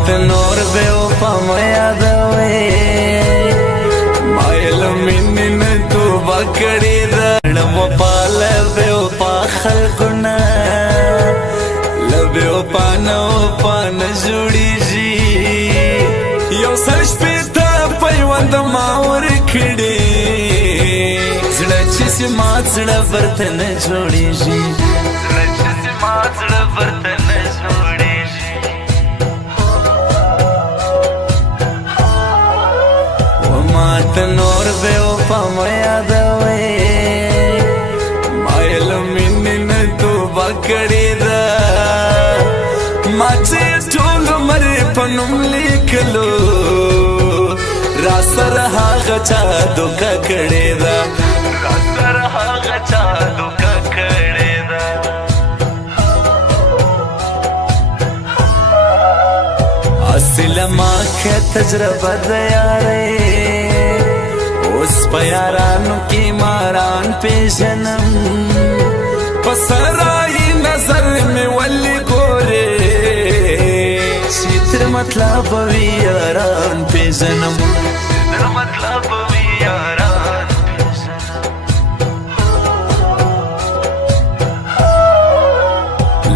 मात नूर बेवफा यादवे मायल मिन्न तू बकड़ी वफा बेवफा खलकुना बेवफा न वफा न जुड़ीजी यो सर्च पे था पैवंद मावर खड़ी जड़ा चिस मात जड़ा बर्तन छोड़ीजी जड़ा चिस मात जड़ा बर्तन छोड़ीजी वो मात नूर बेवफा यादवे मायल मिन्न तू बकड़ी माचे टोल मरे पनुम लिखलो रासर हागचा दुका कड़ेदा रासर हागचा दुका कड़ेदा असिल माखे तजरबा दयारे उस प्यारानु की मारान पे जन्म पसराई नजर में वली गोरे चित्र मतलब भी यारान पे जन्म चित्र मतलब भी यारान पे जन्म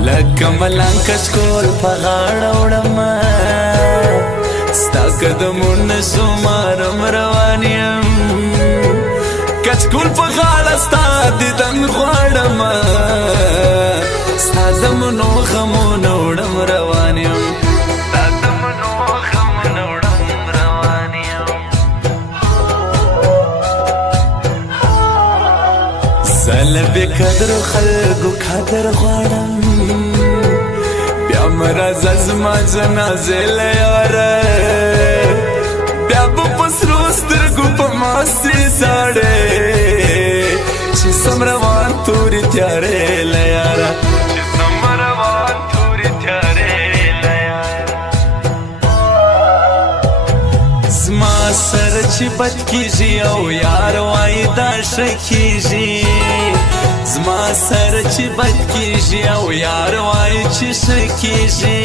लकमलान कशकोल पगाड़ उड़मा स्ताकदमुन सुमारम रवानियम कचकुल पगाड़ स्ता दिदन ख्वाड़मा स्तादमनो खमोन उड़म रवानियम सलबे कदर खलगु खदर ख्वाड़म प्यामरा जज़मा जनाज़े लयार प्याब पसरोस्तर गुप मास्त्री साड़े चिसम रवान तूरी त्यारे लयारा चिसम रवान तूरी त्यारे लयारा ज़मा सर चिपत कीजी औ यार वाइदा शकीजी ज़मा सर चिपत कीजी औ यार वाई चिश कीजी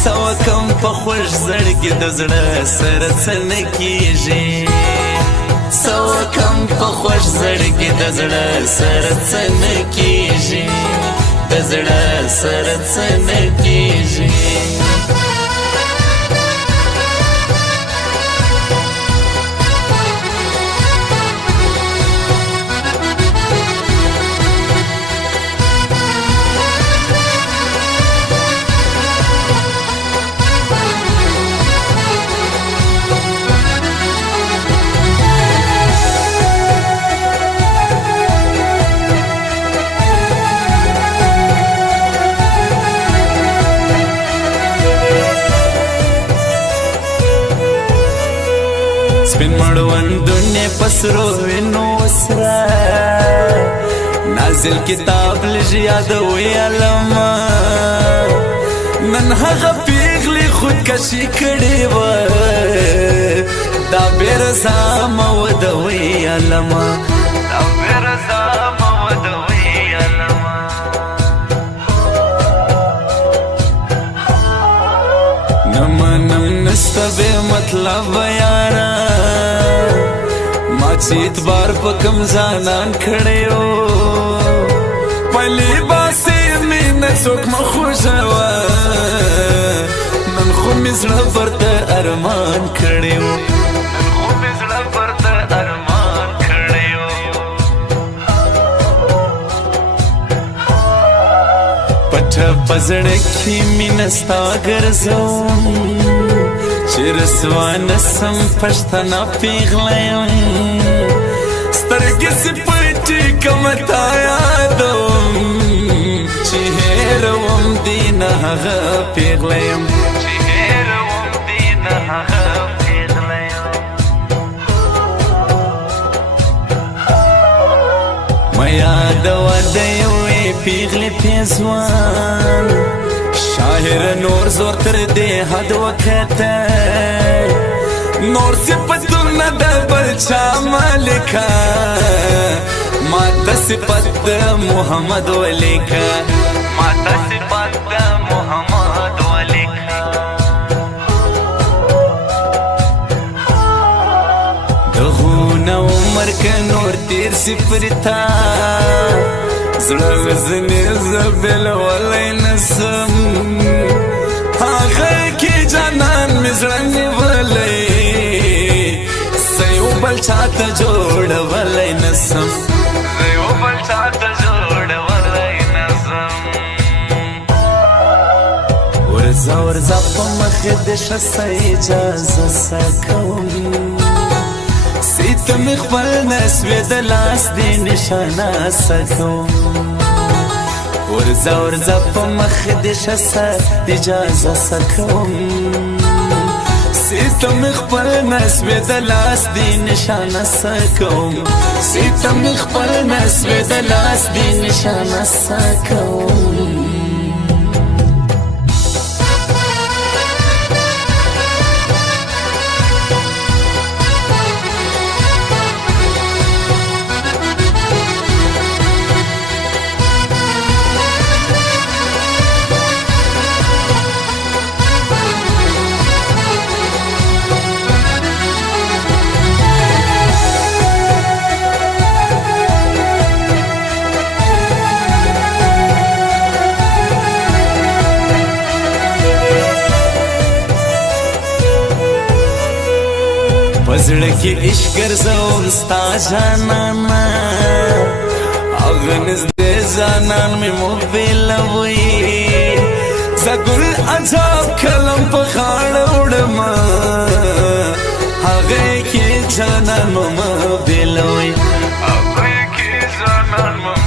सवा कम पखोश जड़गी दजड़ा सर सन कीजी सवा कम पखोश जड़गी दजड़ा सर सन कीजी दजड़ा सर सन कीजी स्पिन मड़वन दुन्ने पसरो विनो वसरा नाजिल किताब लिजी याद हुई अलमा नन्हा गपीगली खुद कशी कड़ी व दाबेर साम वदवी अलमा दाबेर साम वदवी अलमा नमनम नस्तबे मतलब यारा माचीत बार पकम जानन खड़े हो पली बासे में न सोक मखुशवा मन खुमिज़ड़ा बरत अरमान खड़े हो मन खुमिज़ड़ा बरत अरमान खड़े हो पठ पजड़ की मिनस्ता गरज़ों चिरसवान सम पश्तना पिघलायम स्तरगे से पटी कमताया दोम चिहेरवम दीना गा पिघलायम चिहेरवम दीना गा पिघलायम मया दवा दयवे पिघले पेज़वान शाहिर नूर जोर कर दे हद वक्त नूर से पतुम न दबर चामलिका माता सिपत मोहम्मद वलिका माता सिपत मोहम्मद वलिका سپرتا زړه وزنې زبل ولای نسم هغه کې جانان مې زړه نیولی سیو بل چاته جوړولی نسم سیو بل چاته جوړولی نسم ورځه ورځه په مخې د ښه اجازه سکوم سیته مې خپل نسوې د لاس دې نشانه سکوم ورځه ورځه په مخې د ښه اجازه سکوم سیته مې خپل نسوې د لاس دې نشانه سکوم سیته مې خپل نسوې د لاس دې نشانه سکوم پزړه کې عشق ګرځوم ستا جانانا هغه نږدې ځانان مې موبیلوي زه ګل عجب کلم په غاړه وړمه هغې کې جانان مه موبیلوي هغې کې جانان مه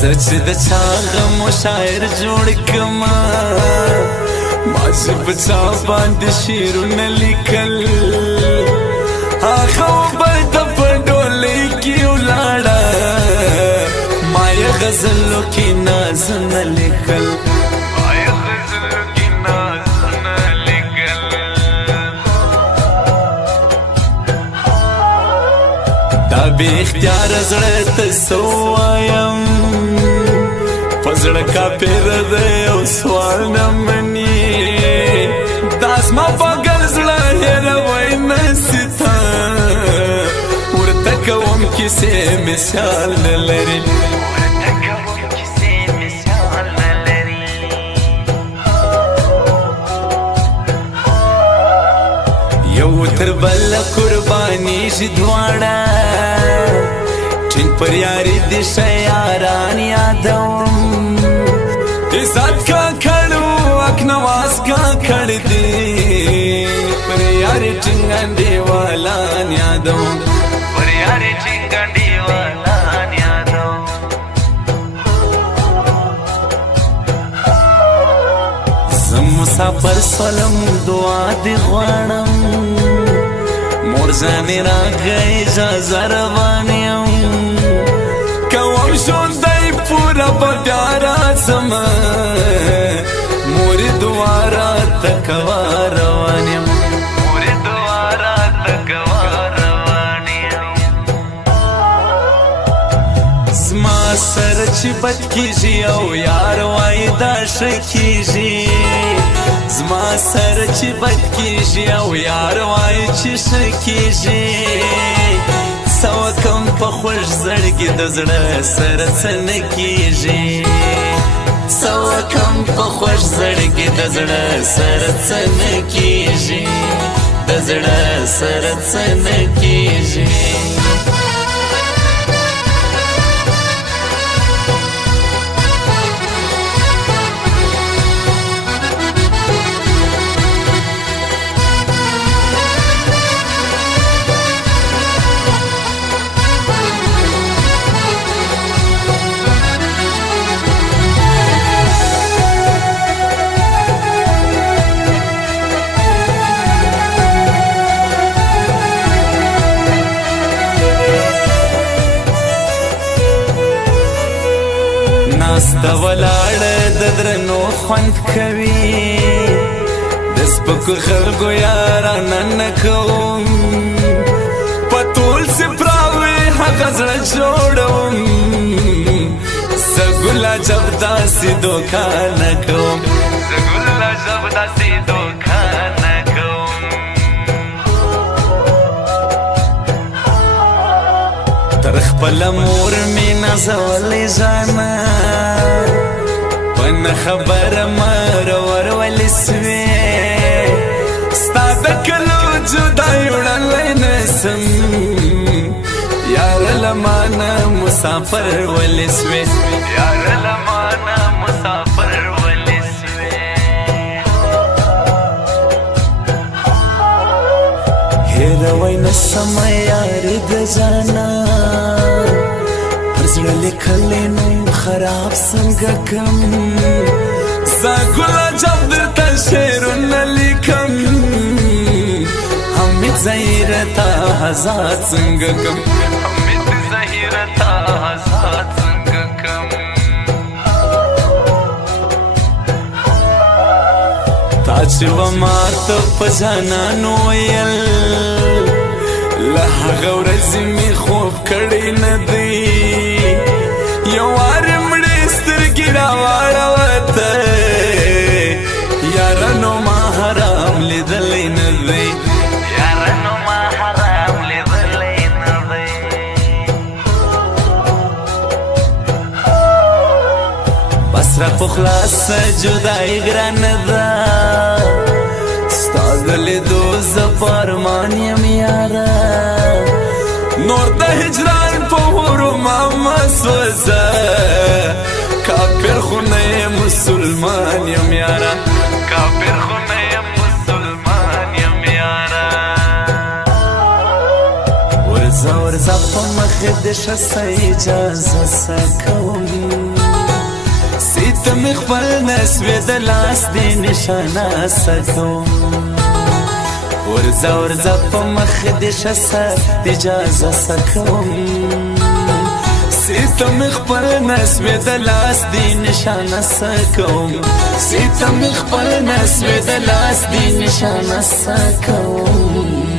سچ د چا غم و شاعر جوړ کما ما چې په چا باندې شعرونه لیکل هغه به د په ډولۍ کې ولاړه ما یې غزلو کې نازونه لیکل ما یې غزلو کې نازونه لیکل دا بې اختیاره زړه ته څه ووایم پزړه کافر دی او سوال نه مني دا زما پاگل زړه هېروی نسي تا ورته کوم کیسې مثال نه لري یو تر بل قربانیږي دواړه ټینګ پر یاري دې ښه یاران یادوم عزت کا کړو اکنواز کا کړ دې پر یاري ټینګ انډیوالان یادوم پر یاري ټینګ انډیوالان یادوم زه مسافر سولم دعا دې غواړم مور ځانې راکړه اجازه روان یم کوم ژوندی پوره به بیا راځم مورې دعا راته کوه روان یم مورې دعا راته کوه روان یم زما سره چې بد کېږي او یار وایي دا ښه کېږي زما سره چې بد کېږي او یار وایي چې ښه کېږي څه وکم په خوږ زړګي د زړه سره څه نه کېږي څه وکم په خوږ زړګي د زړه سره څه نه کېږي د زړه سره څه نه کېږي ناسته ولاړه د درنو خوند کوي د سپکو خلکو یارانه نه کوم په ټول سپراوي هغه زړه جوړوم زه ګل عجب داسې دوکه نه کوم زه ګل عجب داسې دوکه نه کوم تر خپل مور می نازولې ځانا پن خبر مر ورولې سوې ستا د کلو جدای وړلې نسم یار لمانه مسافر ولې سوې یار لمانه مسافر ولې سوې هیروي نسم یار د ځانا زړه لیکلې نوم خراب څنګه کم زه ګله جب درته شعرونه لیکم حمید ظهیرته آزاد څنګه کم حمید ظهیرته آزاد څنګه کم تا چې و ماته په جانانو ویل له هغه ورځې مې خوب کړی نه دی یو وار مړې سترګې راواړوته یارانو ما حرام لیدلی نه دی یارانو ما حرام لیدلی نه دی بس را په خلاصه جدایي ګرانه ده ستا د لیدو زه په ارمان یم یاره نور د هجران په غرما مه سوځه کافر خو نه یم مسلمان یم یاره کافر خو نه یم مسلمان یم یاره ورځه ورځه په مخې د شه څه اجازه څه کوم ته مې خپل نسوې د لاس دې نشانه څه کوم ورځه ورځه په مخې دې شه څه اجازه څه کوم ته مې خپل نسوې د لاس دې نشانه څه کوم ته مې خپل نسوې د لاس دې نشانه څه کوم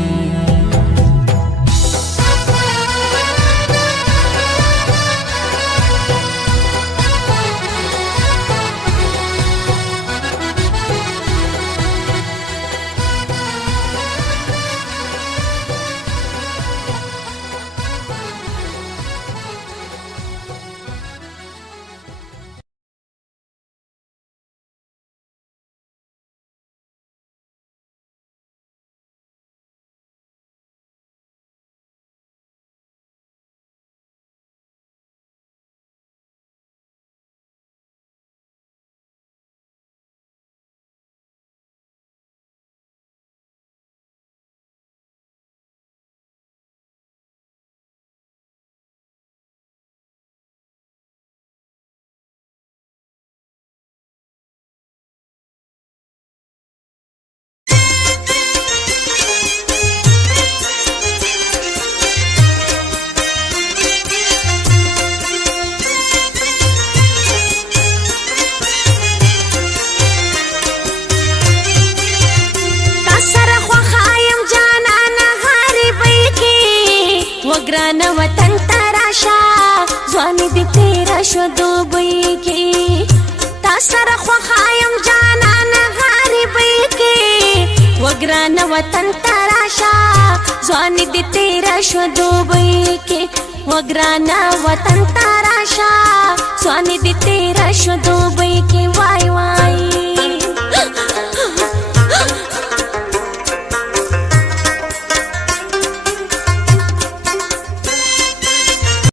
ګرانه وطن ته راشه ځواني دې تېره شوه دوبۍ کې تا سره خوښه یم جانانه غریبۍ کې وګرانه وطن ته راشه ځواني دې تېره شوه دوبۍ کې وګرانه وطن ته راشه ځواني دې تېره شوه دوبۍ